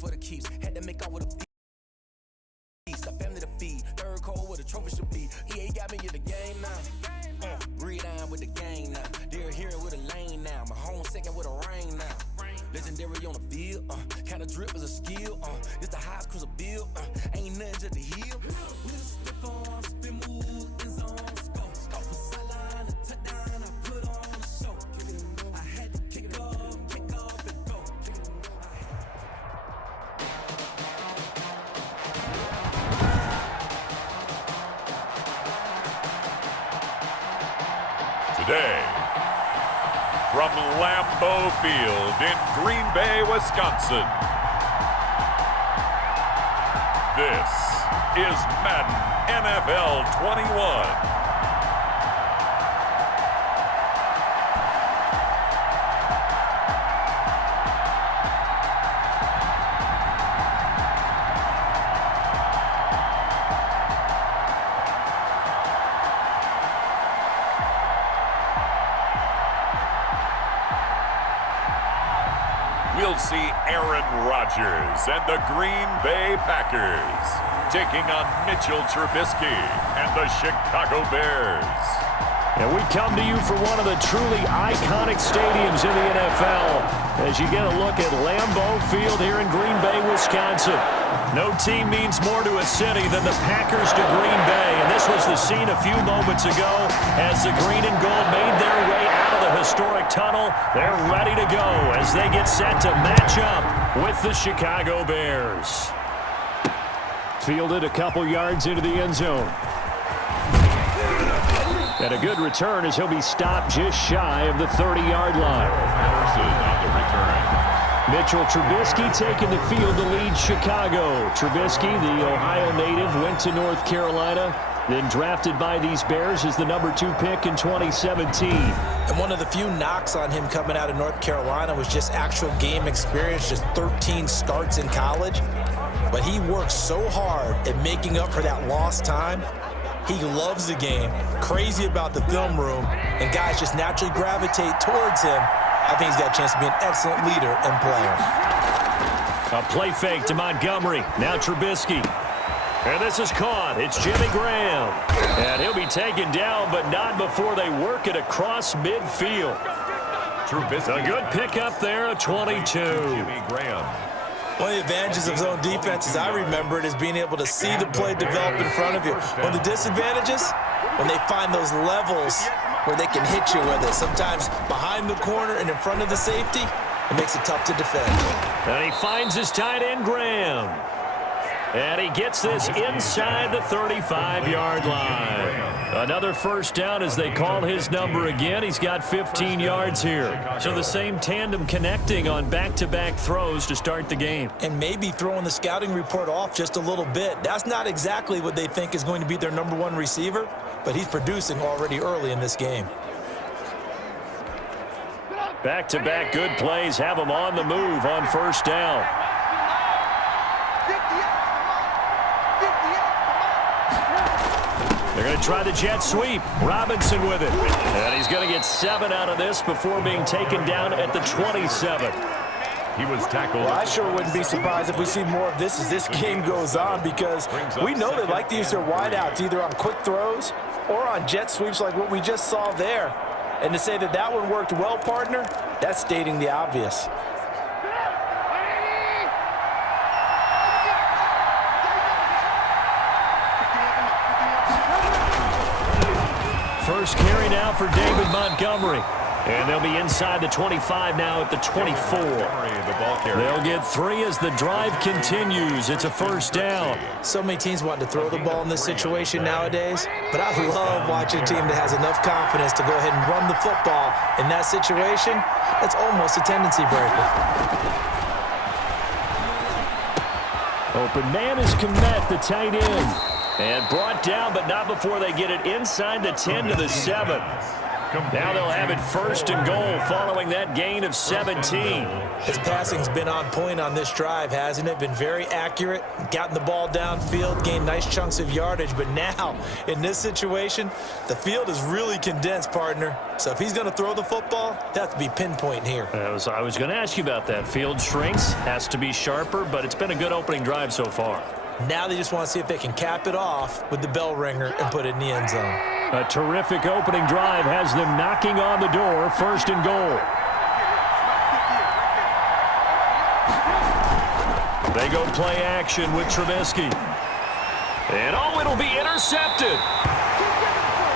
for the keeps. Had to make off with a feast. A family to feed. Third cold where the trophy should be. EA got me in the game now. Read on with the game now. They're hearing with a lane now. My home second with a rain now. Legendary on the field. Kind of drip is a skill. This the highest cruiser bill. Ain't nothing just to heal. We'll step on, spin move, in zone, scope. Scope for sideline, a touchdown, I put on a show. I had to kick off and go. Today, from Lambeau Field in Green Bay, Wisconsin, this is Madden NFL 21. We'll see Aaron Rodgers and the Green Bay Packers taking on Mitchell Trubisky and the Chicago Bears. And we come to you for one of the truly iconic stadiums in the NFL as you get a look at Lambeau Field here in Green Bay, Wisconsin. No team means more to a city than the Packers to Green Bay, and this was the scene a few moments ago as the green and gold made their way out of the historic tunnel. They're ready to go as they get set to match up with the Chicago Bears. Fielded a couple yards into the end zone. And a good return as he'll be stopped just shy of the 30-yard line. Mitchell Trubisky taking the field to lead Chicago. Trubisky, the Ohio native, went to North Carolina, then drafted by these Bears as the number 2 pick in 2017. And one of the few knocks on him coming out of North Carolina was just actual game experience, just 13 starts in college. But he worked so hard at making up for that lost time. He loves the game, crazy about the film room, and guys just naturally gravitate towards him. I think he's got a chance to be an excellent leader and player. A play fake to Montgomery. Now Trubisky. And this is caught. It's Jimmy Graham. And he'll be taken down, but not before they work it across midfield. Trubisky. A good pickup there at 22. Jimmy Graham. One of the advantages of zone defense, as I remember it, is being able to see the play develop in front of you. One of the disadvantages, when they find those levels where they can hit you with it, sometimes behind the corner and in front of the safety, it makes it tough to defend. And he finds his tight end, Graham. And he gets this inside the 35-yard line. Another first down as they call his number again. He's got 15 yards here. So the same tandem connecting on back-to-back throws to start the game. And maybe throwing the scouting report off just a little bit. That's not exactly what they think is going to be their number 1 receiver, but he's producing already early in this game. Back-to-back good plays have him on the move on first down. They're going to try the jet sweep. Robinson with it. And he's going to get 7 out of this before being taken down at the 27. He was tackled. Well, I sure wouldn't be surprised if we see more of this as this game goes on, because we know they like to use their wideouts either on quick throws or on jet sweeps like what we just saw there. And to say that that one worked well, partner, that's stating the obvious. First carry now for David Montgomery. And they'll be inside the 25 now at the 24. They'll get 3 as the drive continues. It's a first down. So many teams want to throw the ball in this situation nowadays, but I love watching a team that has enough confidence to go ahead and run the football in that situation. That's almost a tendency breaker. Open man is Kmet, the tight end. And brought down, but not before they get it inside the 10 to the 7. Now they'll have it 1st and goal following that gain of 17. His passing's been on point on this drive, hasn't it? Been very accurate, gotten the ball downfield, gained nice chunks of yardage. But now, in this situation, the field is really condensed, partner. So if he's going to throw the football, that has to be pinpoint here. I was going to ask you about that. Field shrinks, has to be sharper, but it's been a good opening drive so far. Now they just want to see if they can cap it off with the bell ringer and put it in the end zone. A terrific opening drive has them knocking on the door, 1st and goal. They go play action with Trubisky. And it'll be intercepted.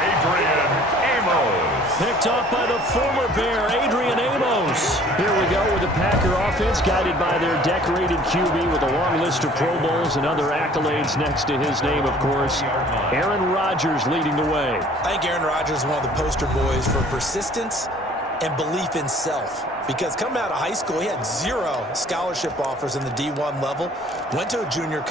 Adrian Amos. Picked off by the former Bear, Adrian Amos. Here we go with the Packer offense, guided by their decorated QB with a long list of Pro Bowls and other accolades next to his name, of course. Aaron Rodgers leading the way. I think Aaron Rodgers is one of the poster boys for persistence and belief in self. Because coming out of high school, he had 0 scholarship offers in the D1 level. Went to a junior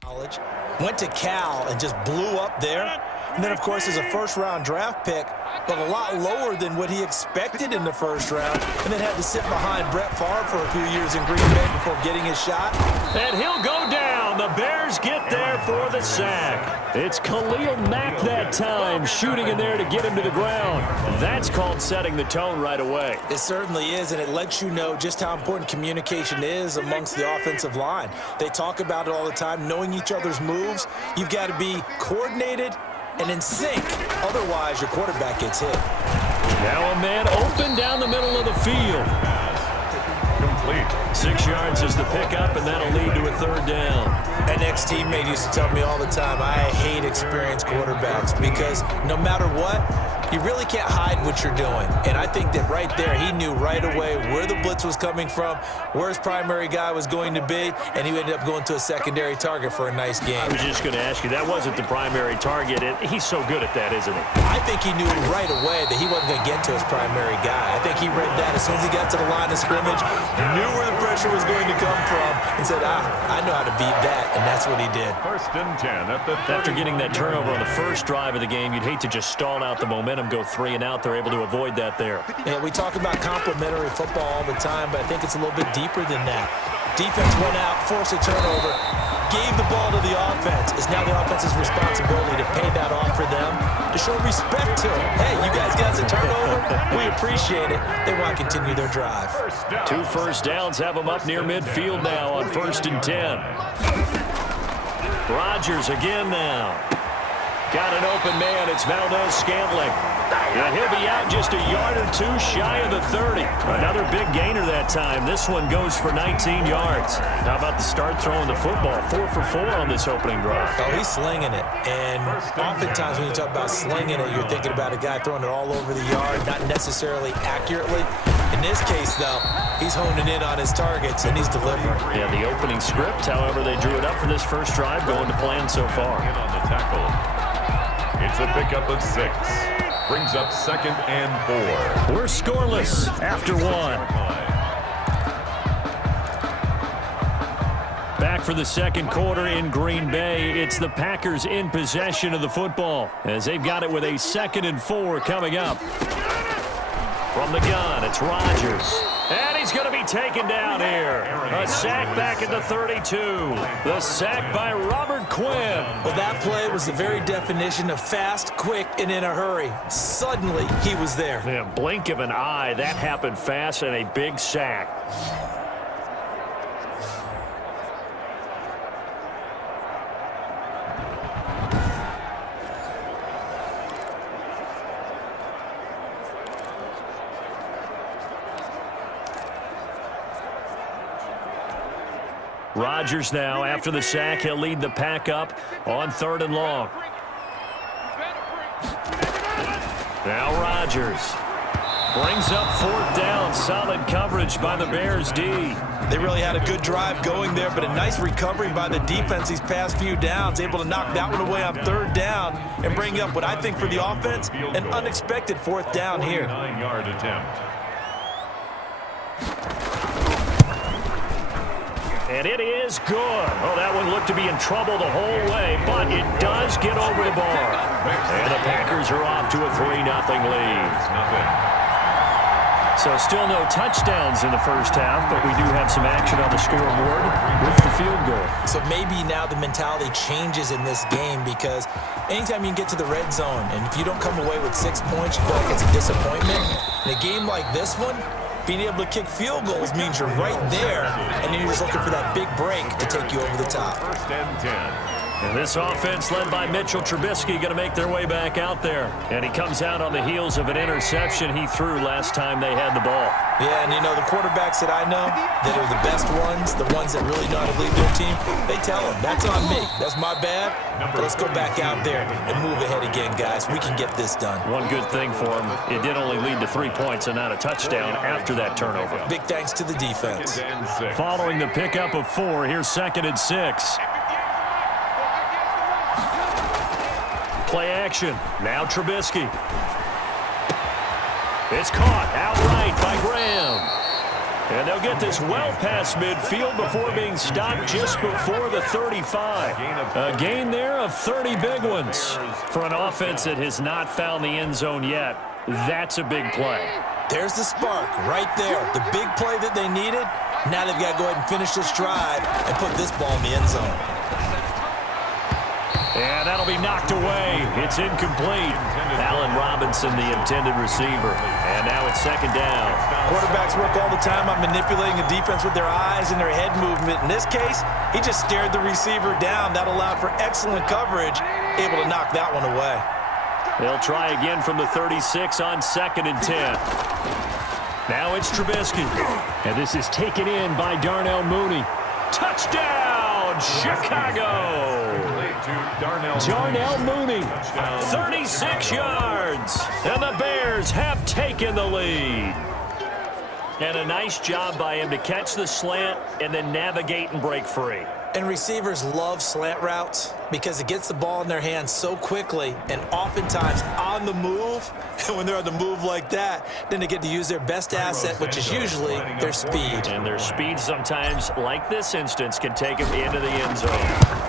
college. Went to Cal and just blew up there. And then, of course, is a first-round draft pick, but a lot lower than what he expected in the first round, and then had to sit behind Brett Favre for a few years in Green Bay before getting his shot. And he'll go down. The Bears get there for the sack. It's Khalil Mack that time, shooting in there to get him to the ground. That's called setting the tone right away. It certainly is, and it lets you know just how important communication is amongst the offensive line. They talk about it all the time, knowing each other's moves. You've got to be coordinated and in sync. Otherwise, your quarterback gets hit. Now a man open down the middle of the field. Complete. 6 yards is the pickup, and that'll lead to a 3rd down. An ex-teammate used to tell me all the time, I hate experienced quarterbacks because no matter what, you really can't hide what you're doing. And I think that right there, he knew right away where the blitz was coming from, where his primary guy was going to be, and he ended up going to a secondary target for a nice game. I was just going to ask you, that wasn't the primary target. He's so good at that, isn't he? I think he knew right away that he wasn't going to get to his primary guy. I think he read that as soon as he got to the line of scrimmage, knew where the pressure was going to come from, and said, I know how to beat that, and that's what he did. 1st and 10 at the 30. After getting that turnover on the first drive of the game, you'd hate to just stall out the momentum, go 3 and out. They're able to avoid that there. Yeah, we talk about complementary football all the time, but I think it's a little bit deeper than that. Defense went out, forced a turnover, gave the ball to the offense. It's now the offense's responsibility to pay that off for them, to show respect to them. Hey, you guys got a turnover? We appreciate it. They want to continue their drive. 2 first downs have them up near midfield now on 1st and 10. Rodgers again now. Got an open man. It's Valdez-Scantling. And he'll be out just a yard or 2 shy of the 30. Another big gainer that time. This one goes for 19 yards. How about the start throwing the football? 4 for 4 on this opening drive. Oh, he's slinging it. And oftentimes when you talk about slinging it, you're thinking about a guy throwing it all over the yard, not necessarily accurately. In this case, though, he's honing in on his targets, and he's delivering. Yeah, the opening script, however, they drew it up for this first drive, going to plan so far. On the tackle. It's a pickup of 6. Brings up 2nd and 4. We're scoreless after 1. Back for the second quarter in Green Bay. It's the Packers in possession of the football as they've got it with a 2nd and 4 coming up. From the gun, it's Rodgers. And he's going to be taken down here. A sack back at the 32. The sack by Robert Quinn. Well, that play was the very definition of fast, quick, and in a hurry. Suddenly, he was there. Yeah, blink of an eye. That happened fast and a big sack. Rodgers now, after the sack, he'll lead the pack up on 3rd and long. Now Rodgers brings up 4th down. Solid coverage by the Bears D. They really had a good drive going there, but a nice recovery by the defense these past few downs, able to knock that one away on 3rd down and bring up what I think for the offense, an unexpected 4th down here. 9-yard attempt. And it is good. Oh, that one looked to be in trouble the whole way, but it does get over the bar. And the Packers are off to a 3-0 lead. So still no touchdowns in the first half, but we do have some action on the scoreboard with the field goal. So maybe now the mentality changes in this game, because anytime you can get to the red zone, and if you don't come away with 6 points, you feel like it's a disappointment. In a game like this one, being able to kick field goals means you're right there, and then you're just looking for that big break to take you over the top. First and 10. And this offense led by Mitchell Trubisky going to make their way back out there. And he comes out on the heels of an interception he threw last time they had the ball. Yeah, and you know, the quarterbacks that I know that are the best ones, the ones that really know how to lead their team, they tell them, that's on me. That's my bad. But let's go back out there and move ahead again, guys. We can get this done. One good thing for him, it did only lead to 3 points and not a touchdown after that turnover. Big thanks to the defense. Following the pickup of 4, here's 2nd and 6. Play action. Now Trubisky. It's caught outright by Graham. And they'll get this well past midfield before being stopped just before the 35. A gain there of 30 big ones. For an offense that has not found the end zone yet, that's a big play. There's the spark right there. The big play that they needed. Now they've got to go ahead and finish this drive and put this ball in the end zone. And that'll be knocked away. It's incomplete. Allen Robinson, the intended receiver. And now it's 2nd down. Quarterbacks work all the time on manipulating the defense with their eyes and their head movement. In this case, he just stared the receiver down. That allowed for excellent coverage, able to knock that one away. They'll try again from the 36 on 2nd and 10. Now it's Trubisky. And this is taken in by Darnell Mooney. Touchdown, Chicago! Darnell Mooney, 36 yards, and the Bears have taken the lead. And a nice job by him to catch the slant and then navigate and break free. And receivers love slant routes because it gets the ball in their hands so quickly and oftentimes on the move. And when they're on the move like that, then they get to use their best asset, which is usually their speed. And their speed sometimes, like this instance, can take them into the end zone.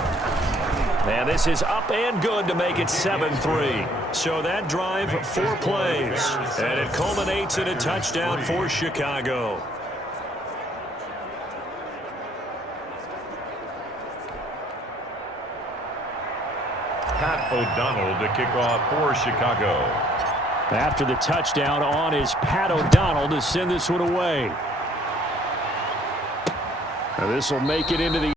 And this is up and good to make it 7-3. So that drive, 4 plays. And it culminates in a touchdown for Chicago. Pat O'Donnell to kick off for Chicago. After the touchdown on is Pat O'Donnell to send this one away. Now this will make it into the